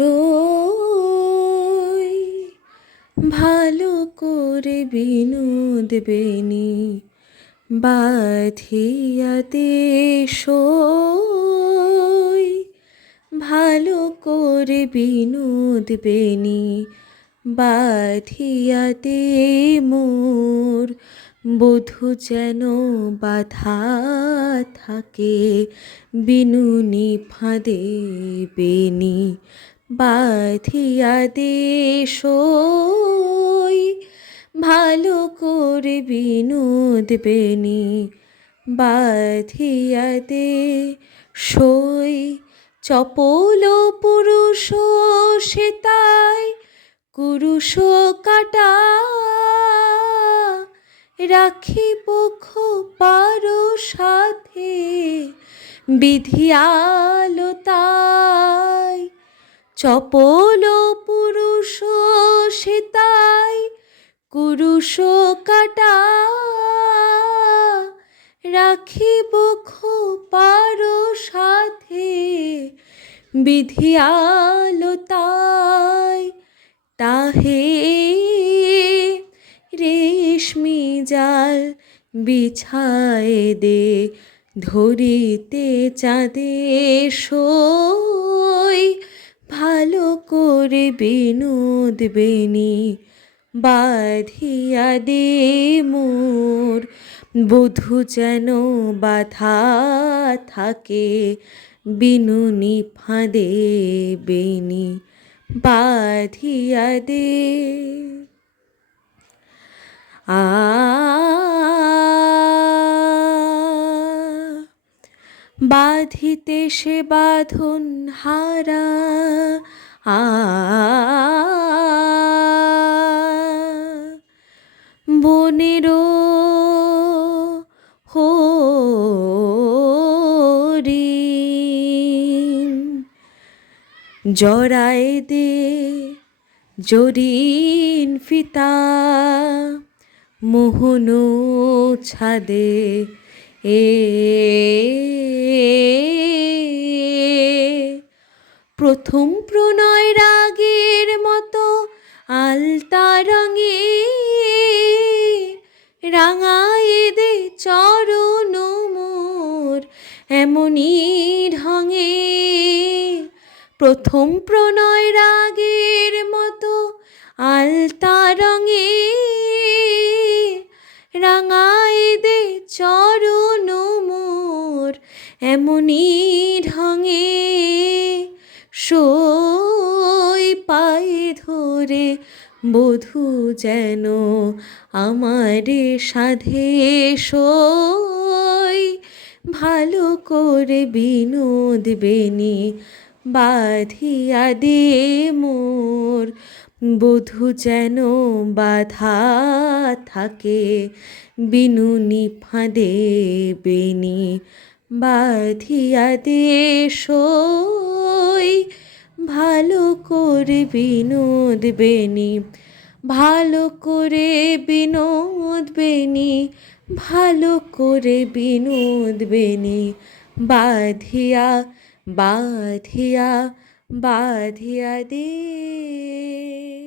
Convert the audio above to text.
সই ভালো করে বিনোদ বেনি বাঁধিয়া দে সই ভালো করে বিনোদ বেনি বাঁধিয়া দে মোর বধূ যেন বাধা থাকে বিনুনি ফাঁদে বেনি বাঁধিয়া দে সই ভালো করে বিনোদ বেনি বাঁধিয়া দে সই চপল পুরুষ সে তাই কুরুষ কাটা রাখিব খোপার সাথে বিধিয়ালো তাই চপল পুরুষ সে তাই কুরুষ কাটা রাখিব খোপার সাথে বিধিয়ালো তাই তাহে রেশমি জাল বিছায় দে ধরিতে চাঁদে সই ভালো করে বিনোদ বেনি বাঁধিয়া দে মোর বধূ যেন বাধা থাকে বিনুনি ফাঁদে বেনি বাঁধিয়া দে বাঁধিতে সে বাঁধন হারা বনেরো হরিণ জড়ায় দে জরিন ফিতা মোহন ছাদে প্রথম প্রণয় রাগের মতো আলতা রঙে রাঙায় দে চরণ মোর এমনি ঢঙে প্রথম প্রণয় রাগের মতো আলতা রঙে রাঙায় দে চরণ মোর এমনি ঢঙে সই পায়ে ধরে বধূ যেন আমারে সাধে সই ভালো করে বিনোদ বেনি বাঁধিয়া দে মোর বধূ যেন বাধা থাকে বিনুনি ফাঁদে বেনি বাঁধিয়া দে সই ভালো করে বিনোদ বেনি ভালো করে বিনোদ বেনি ভালো করে বিনোদ বেনি বাঁধিয়া বাঁধিয়া বাঁধিয়া দে।